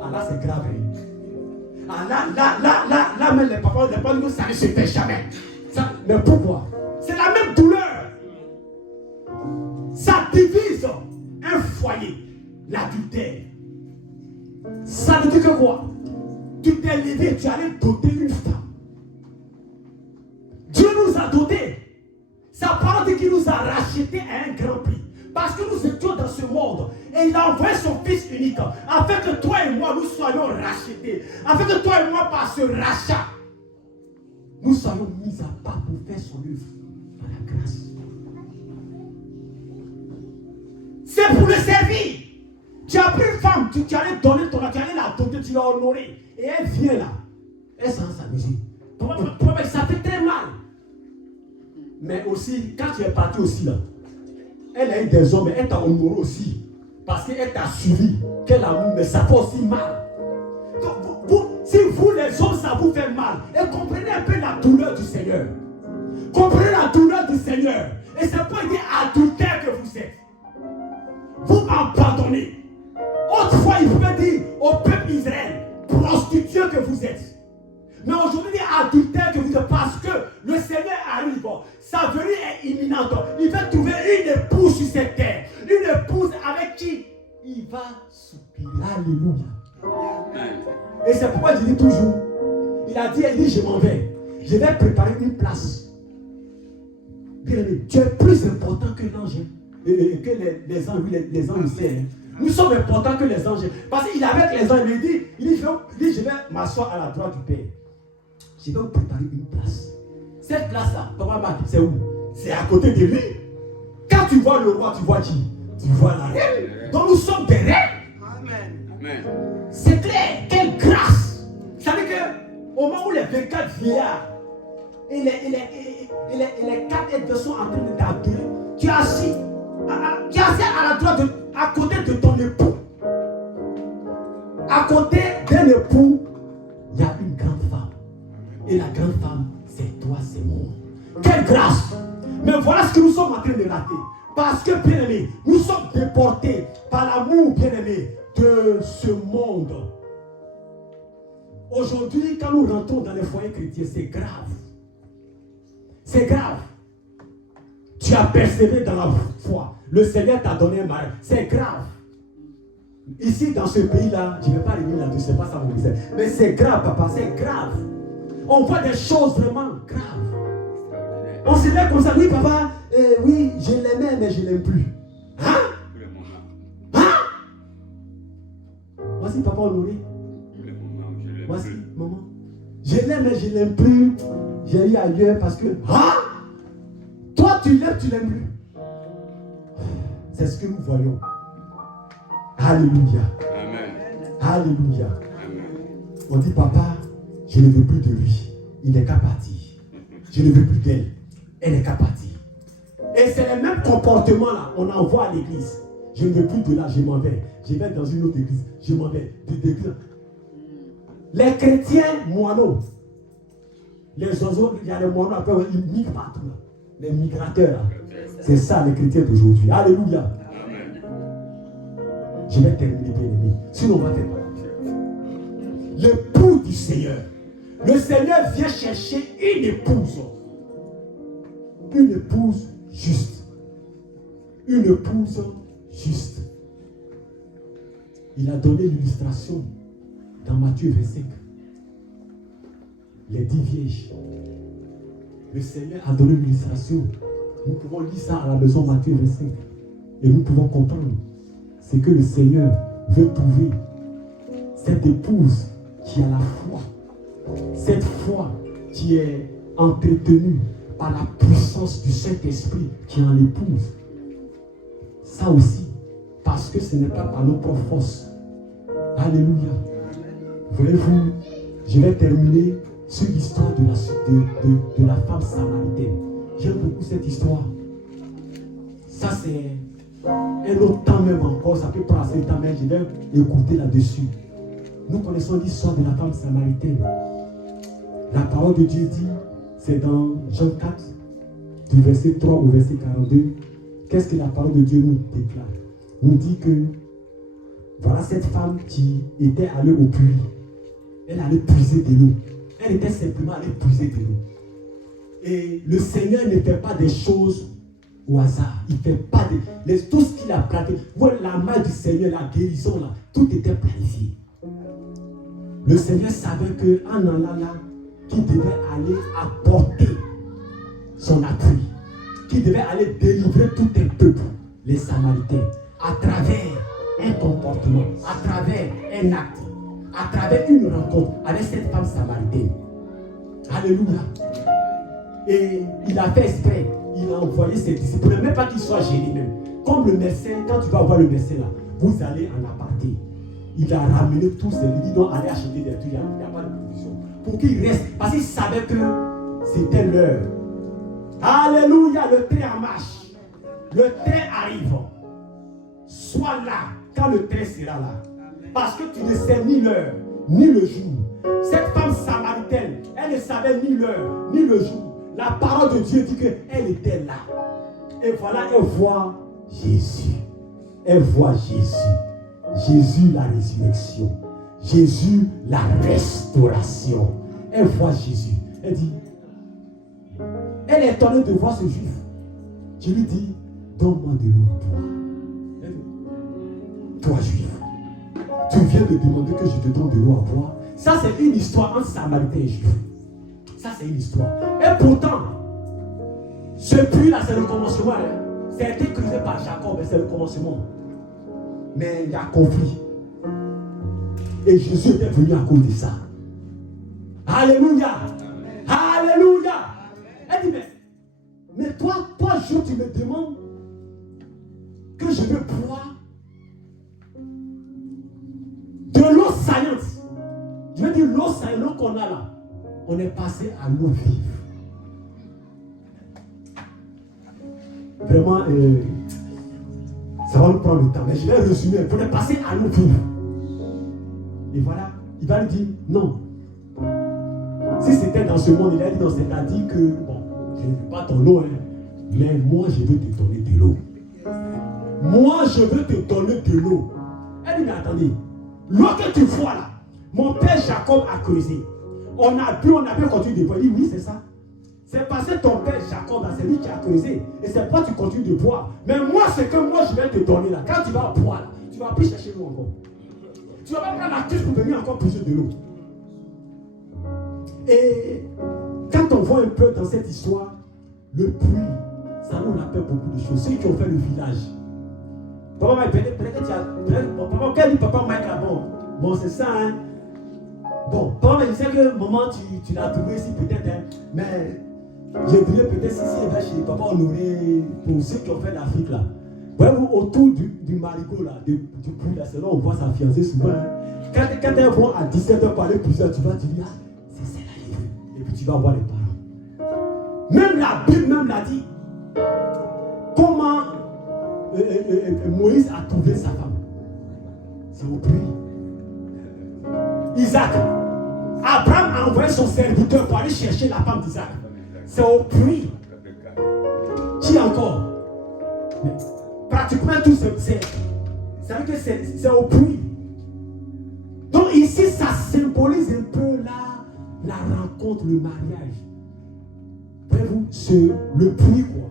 ah là c'est grave. Hein? Ah là, même les papas, ça ne se fait jamais. Ça, mais pourquoi? C'est la même douleur. Ça divise un foyer, l'adultère. Ça ne dit que quoi? Tu t'es levé, tu allais doter une femme. Dieu nous a dotés. Sa parole dit qu'il nous a rachetés à un grand prix. Parce que nous étions dans ce monde. Et il a envoyé son Fils unique. Afin que toi et moi, nous soyons rachetés. Afin que toi et moi, par ce rachat, nous soyons mis à part pour faire son œuvre. Par la grâce. C'est pour le servir. Tu as pris une femme, tu allais donner ton, tu allais la doter, tu l'as honorée. Et elle vient là. Elle s'en s'amuser. Ça fait très mal. Mais aussi, quand tu es parti aussi là, elle a eu des hommes, mais elle t'a honoré aussi. Parce qu'elle t'a suivi. Quel amour, mais ça fait aussi mal. Donc, si vous les hommes, ça vous fait mal, et comprenez un peu la douleur du Seigneur. Comprenez la douleur du Seigneur. Et c'est pas une adultère que vous êtes. Vous m'en pardonnez. Autrefois, il pouvait dire au peuple Israël, prostituée que vous êtes. Mais aujourd'hui, il est adultère que vous êtes parce que le Seigneur arrive. Sa venue est imminente. Il va trouver une épouse sur cette terre. Une épouse avec qui il va soupirer. Alléluia. Et c'est pourquoi je dis toujours, il dit, je m'en vais. Je vais préparer une place. Bien aimé, tu es plus important que l'ange. Que les anges, les anges du ciel. Nous sommes importants que les anges. Parce qu'il est avec les anges, il dit, je vais m'asseoir à la droite du Père. Je vais vous préparer une place. Cette place-là, Papa Marc, c'est où? C'est à côté de lui. Quand tu vois le roi, tu vois qui? Tu vois la reine. Donc nous sommes des reines. Amen. C'est clair. Quelle grâce. Ça veut dire qu'au moment où les 24 vieillards et les 4 aides sont en train de t'adorer, tu es assis à la droite, à côté de ton époux. À côté d'un époux, il y a une grande femme. Et la grande femme, c'est toi, c'est moi. Quelle grâce! Mais voilà ce que nous sommes en train de rater. Parce que, bien aimé, nous sommes déportés par l'amour, bien aimé, de ce monde. Aujourd'hui, quand nous rentrons dans les foyers chrétiens, c'est grave. C'est grave. Tu as persévéré dans la foi. Le Seigneur t'a donné un mari. C'est grave. Ici, dans ce pays-là, je ne vais pas revenir là-dessus, c'est pas ça mon message. Mais c'est grave, papa, c'est grave. On voit des choses vraiment graves. On se lève comme ça, oui, papa, oui, je l'aimais, mais je ne l'aime plus. Hein? Voici, papa honoré. Voici, maman. Je l'aime, mais je ne l'aime plus. J'ai eu ailleurs parce que. Toi, tu l'aimes plus. C'est ce que nous voyons. Alléluia. Amen. Alléluia. Amen. On dit, papa, je ne veux plus de lui. Il n'est qu'à partir. Je ne veux plus d'elle. Elle n'est qu'à partir. Et c'est le même comportement là. On envoie à l'église. Je ne veux plus de là, je m'en vais. Je vais dans une autre église. Je m'en vais. Les chrétiens moineaux. Les oiseaux, il y a les moineaux, après, ils migrent partout là. Les migrateurs là. C'est ça les chrétiens d'aujourd'hui. Alléluia. Amen. Je vais terminer, bien aimé. Sinon, on va faire quoi? L'époux du Seigneur. Le Seigneur vient chercher une épouse. Une épouse juste. une épouse juste. Il a donné l'illustration dans Matthieu 25. Les 10 vierges. Le Seigneur a donné l'illustration. Nous pouvons lire ça à la maison Matthieu 25. Et nous pouvons comprendre. C'est que le Seigneur veut trouver cette épouse qui a la foi. Cette foi qui est entretenue par la puissance du Saint-Esprit qui est en l'épouse. Ça aussi, parce que ce n'est pas par nos propres forces. Alléluia. Voyez-vous, je vais terminer sur l'histoire de la femme samaritaine. J'aime beaucoup cette histoire. Ça, c'est un autre temps même encore. Ça peut prendre assez de temps, mais je vais écouter là-dessus. Nous connaissons l'histoire de la femme samaritaine. La parole de Dieu dit, c'est dans Jean 4, du verset 3 au verset 42. Qu'est-ce que la parole de Dieu nous déclare? Nous dit que voilà cette femme qui était allée au puits. Elle allait puiser de l'eau. Elle était simplement allée puiser de l'eau. Et le Seigneur ne fait pas des choses au hasard. Il ne fait pas tout ce qu'il a planté. Voilà la main du Seigneur, la guérison là, tout était planifié. Le Seigneur savait qu'en allant là, qu'il devait aller apporter son appui, qu'il devait aller délivrer tout un peuple, les Samaritains, à travers un comportement, à travers un acte, à travers une rencontre avec cette femme samaritaine. Alléluia. Et il a fait exprès, il a envoyé ses disciples, pour ne même pas qu'ils soient gênés même. Comme le médecin, quand tu vas voir le médecin là, vous allez en aparté. Il a ramené tous ses livres, ils doivent aller acheter des trucs, il n'y a pas de provision. Pour qu'ils restent, parce qu'il savait que c'était l'heure. Alléluia, le train en marche. Le train arrive. Sois là quand le train sera là. Parce que tu ne sais ni l'heure, ni le jour. Cette femme samaritaine, elle ne savait ni l'heure, ni le jour. La parole de Dieu dit qu'elle était là. Et voilà, elle voit Jésus. Elle voit Jésus. Jésus, la résurrection. Jésus, la restauration. Elle voit Jésus. Elle dit, elle est étonnée de voir ce juif. Je lui dis, donne-moi de l'eau à boire. Elle dit, toi juif, tu viens de demander que je te donne de l'eau à boire. Ça, c'est une histoire entre Samaritain et juif. Ça, c'est une histoire. Et pourtant, ce puits-là, c'est le commencement. Hein. Ça a été creusé par Jacob, c'est le commencement. Mais il y a conflit. Et Jésus était venu à cause de ça. Alléluia. Amen. Alléluia. Elle dit, mais toi, Dieu, tu me demandes que je veux boire de l'eau saillante. Je veux dire, l'eau saillante, l'eau qu'on a là, on est passé à l'eau vive. Vraiment, ça va nous prendre le temps, mais je vais résumer. On est passé à l'eau vive. Et voilà, il va lui dire, non. Si c'était dans ce monde, il a dit, non, c'est-à-dire que, bon, je ne veux pas ton eau, hein, mais moi, je veux te donner de l'eau. Moi, je veux te donner de l'eau. Elle dit, mais attendez, l'eau que tu vois là, mon père Jacob a creusé. On a bu, on a pu continuer de boire. Il dit, oui, c'est ça. C'est parce que ton père Jacob, c'est lui qui a creusé. Et c'est pas que tu continues de boire. Mais moi, c'est que moi, je vais te donner là. Quand tu vas boire là, tu vas plus chercher l'eau encore. Tu vas pas prendre la tige pour venir encore puiser de l'eau. Et quand on voit un peu dans cette histoire, le puits, ça nous rappelle beaucoup de choses. Ceux qui ont fait le village. Papa Mike, peut-être que tu as. Papa, dit Papa Mike là, bon, c'est ça, hein. Bon, Papa Mike, je sais que maman, tu l'as trouvé ici peut-être, hein. Mais je dirais peut-être si elle va chez Papa Honoré, pour ceux qui ont fait l'Afrique là. Voyez-vous, autour du marigot là, du puits là, c'est là où on voit sa fiancée souvent. Hein. Quand elles vont à 17h parler plusieurs, tu vas te dire, ah, c'est celle-là, j'ai vu. Et puis tu vas voir les parents. Même la Bible même l'a dit. Comment Moïse a trouvé sa femme? C'est au puits. Isaac. Abraham a envoyé son serviteur pour aller chercher la femme d'Isaac. C'est au puits. Qui encore? Mais pratiquement tout c'est-à-dire que c'est au puits. Donc ici, ça symbolise un peu la rencontre, le mariage. Voyez-vous, le puits quoi.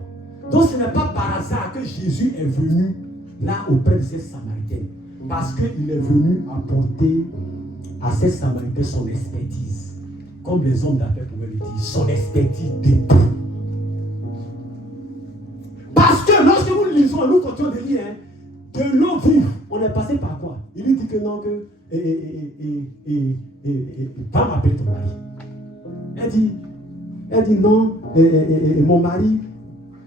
Donc ce n'est pas par hasard que Jésus est venu là auprès de ces Samaritaines. Parce qu'il est venu apporter à ces Samaritains son expertise. Comme les hommes d'affaires pouvaient le dire, son expertise d'époux. Parce que lorsque nous lisons, nous continuons de lire, de l'eau vive, on est passé par quoi? Il lui dit que non, que va m'appeler ton mari. Elle dit non, mon mari,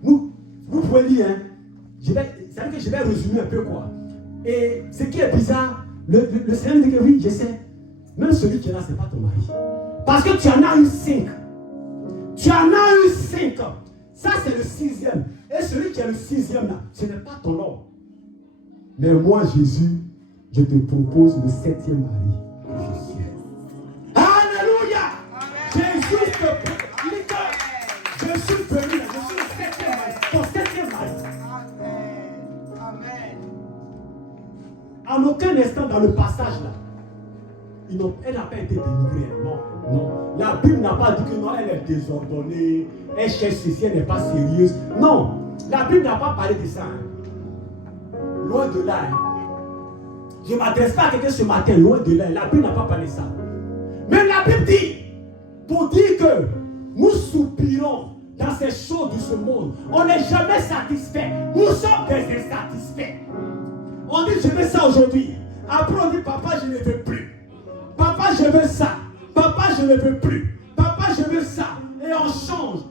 vous pouvez lire, c'est-à-dire que je vais résumer un peu quoi. Et ce qui est bizarre, le Seigneur dit que oui, je sais, même celui qui est là, ce n'est pas ton mari. Parce que tu en as eu 5. Tu en as eu 5. Ça, c'est le 6e. Et celui qui est le 6e là, ce n'est pas ton homme. Mais moi, Jésus, je te propose le 7e mari. Alléluia! Jésus te propose. Je suis venu là, je suis le 7e mari. Ton 7e mari. Amen. En aucun instant dans le passage là, elle n'a pas été dénigrée. Non. La Bible n'a pas dit que non, elle est désordonnée, elle cherche ceci, elle n'est pas sérieuse. Non, la Bible n'a pas parlé de ça. Loin de là. Je ne m'adresse pas à quelqu'un ce matin, loin de là. La Bible n'a pas parlé de ça. Mais la Bible dit, pour dire que nous soupirons dans ces choses de ce monde, on n'est jamais satisfait. Nous sommes des insatisfaits. On dit je veux ça aujourd'hui. Après on dit papa je ne veux plus. Papa je veux ça. Papa je ne veux plus. Papa je veux ça. Et on change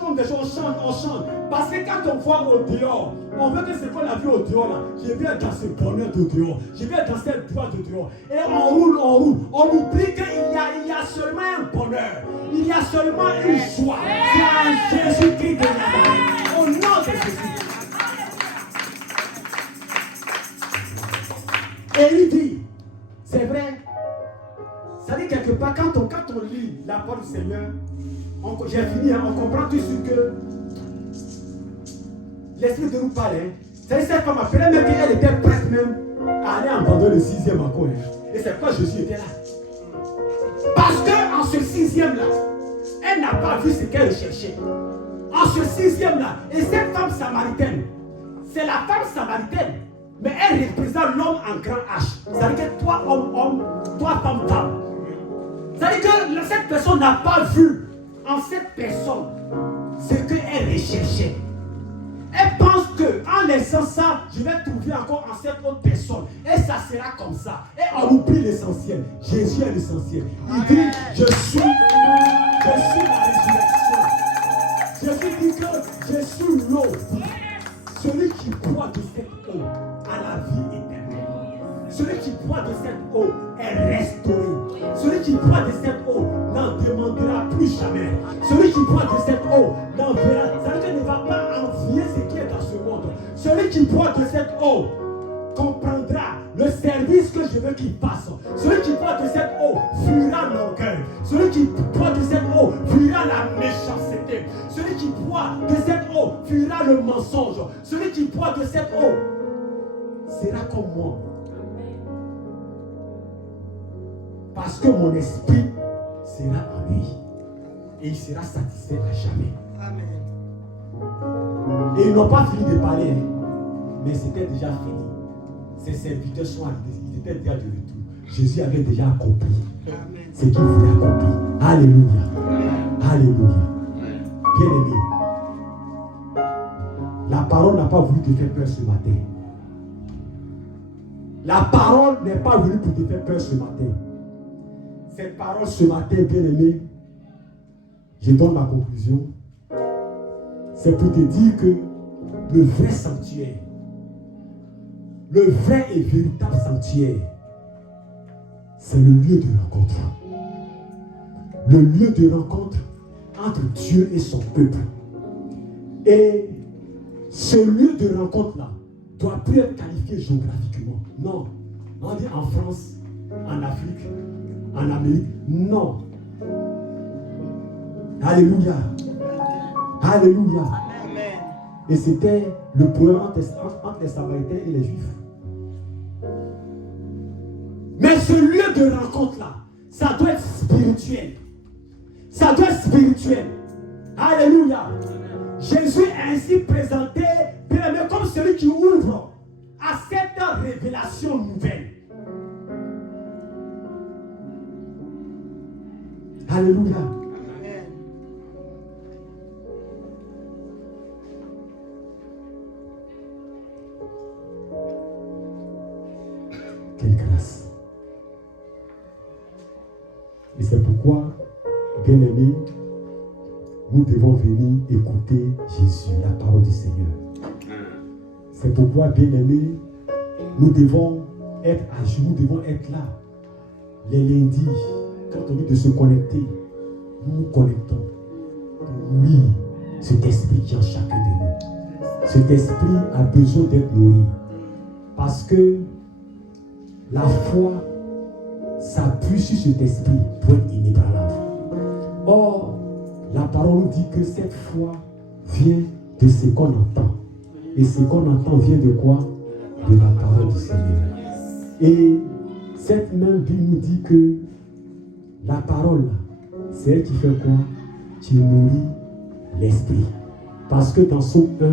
comme des gens, on change. Parce que quand on voit au dehors, on veut que ce qu'on a vu au dehors là, je vais dans ce bonheur de dehors, je vais dans cette joie de dehors. Et on roule. On oublie qu'il y a seulement un bonheur, il y a seulement une joie. C'est en Jésus-Christ de Nazareth. Au nom de Jésus. Et il dit, c'est vrai, ça dit quelque part, quand on lit la parole du Seigneur, j'ai fini, on comprend tout de suite que l'Esprit de nous parle. C'est cette femme, après même qu'elle était presque même à aller abandonner le 6e encore. Et c'est pourquoi Jésus était là. Parce qu'en ce 6e là, elle n'a pas vu ce qu'elle cherchait. En ce 6e là, et cette femme samaritaine, c'est la femme samaritaine. Mais elle représente l'homme en grand H. C'est-à-dire que toi, homme, toi, femme. C'est-à-dire que cette personne n'a pas vu en cette personne ce qu'elle recherchait. Elle pense qu'en laissant ça, je vais trouver encore en cette autre personne. Et ça sera comme ça. Et on oublie l'essentiel. Jésus est l'essentiel. Il dit, je suis la résurrection. Jésus dit que je suis l'eau. Celui qui boit de cette eau a la vie éternelle. Celui qui boit de cette eau est restauré. Celui qui boit de cette eau n'en demandera plus jamais. Celui qui boit de cette eau n'en verra. C'est-à-dire ne va pas envier ce qui est dans ce monde. Celui qui boit de cette eau comprendra le service que je veux qu'il fasse. Celui qui boit de cette eau fuira l'orgueil. Celui qui boit de cette eau fuira la méchanceté. Celui qui boit de cette eau fuira le mensonge. Celui qui boit de cette eau sera comme moi. Parce que mon esprit sera en lui. Et il sera satisfait à jamais. Amen. Et ils n'ont pas fini de parler. Mais c'était déjà fini. Ses serviteurs sont arrivés. Ils étaient déjà de retour. Jésus avait déjà accompli ce qu'il voulait accomplir. Alléluia. Alléluia. Bien-aimé. La parole n'a pas voulu te faire peur ce matin. La parole n'est pas venue pour te faire peur ce matin. Cette parole ce matin, bien-aimé, je donne ma conclusion. C'est pour te dire que le vrai sanctuaire, le vrai et véritable sanctuaire, c'est le lieu de rencontre. Le lieu de rencontre entre Dieu et son peuple. Et ce lieu de rencontre-là doit plus être qualifié géographiquement. Non. On dit en France, en Afrique, en Amérique. Non. Alléluia. Alléluia. Amen. Et c'était le problème entre les Samaritains et les Juifs. Mais ce lieu de rencontre-là, ça doit être spirituel. Ça doit être spirituel. Alléluia. Jésus est ainsi présenté, bien aimé, comme celui qui ouvre à cette révélation nouvelle. Alléluia. Amen. Quelle grâce. Et c'est pourquoi, bien aimé, nous devons venir écouter Jésus, la parole du Seigneur. C'est pourquoi, bien aimé, nous devons être à jour, nous devons être là. Les lundis, quand on dit de se connecter, nous nous connectons. Oui, cet esprit qui est en chacun de nous. Cet esprit a besoin d'être nourri. Parce que la foi s'appuie sur cet esprit pour être inébranlable. Or, la parole nous dit que cette foi vient de ce qu'on entend. Et ce qu'on entend vient de quoi? De la parole du Seigneur. Et cette même Bible nous dit que la parole, c'est elle qui fait quoi? Qui nourrit l'esprit. Parce que dans Somme 1,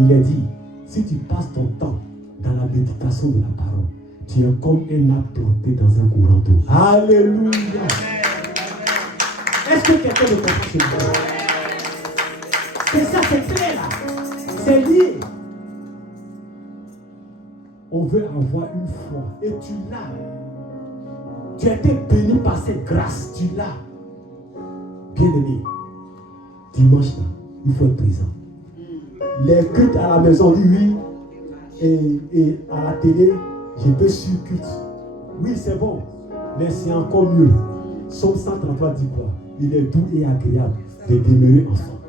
il est dit, si tu passes ton temps dans la méditation de la parole, tu es comme un arbre planté dans un courant d'eau. Alléluia. Est-ce que quelqu'un me comprend ce matin? C'est ça, c'est clair là. C'est lié. On veut avoir une foi. Et tu l'as. Tu as été béni par cette grâce. Tu l'as. Bien aimé. Dimanche là, il faut être présent. Les cultes à la maison, oui. Et à la télé, je peux suivre culte. Oui, c'est bon. Mais c'est encore mieux. Somme 133 dit quoi? Il est doux et agréable de demeurer ensemble.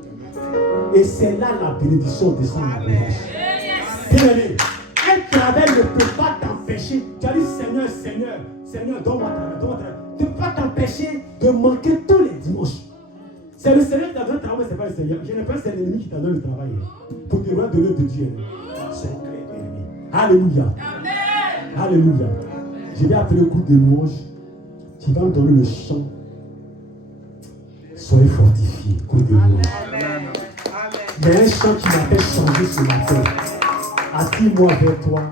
Et c'est là la bénédiction descend dans la bouche. Bien aimé. Un travail ne peut pas t'empêcher. Tu as dit Seigneur, Seigneur, Seigneur, donne-moi ta travail. Ne peut pas t'empêcher de manquer tous les dimanches. C'est le Seigneur qui t'a donné le travail, c'est pas le Seigneur. Je ne pense que c'est l'ennemi qui t'a donné le travail. Pour te loin de l'œuvre de Dieu. C'est clair, bien aimé. Alléluia. Amen. Alléluia. Je vais appeler le groupe de louange qui va me donner le chant. Soyez fortifiés, groupe de louange. Il y a un chant qui m'a fait changer ce matin. Assis-moi vers toi.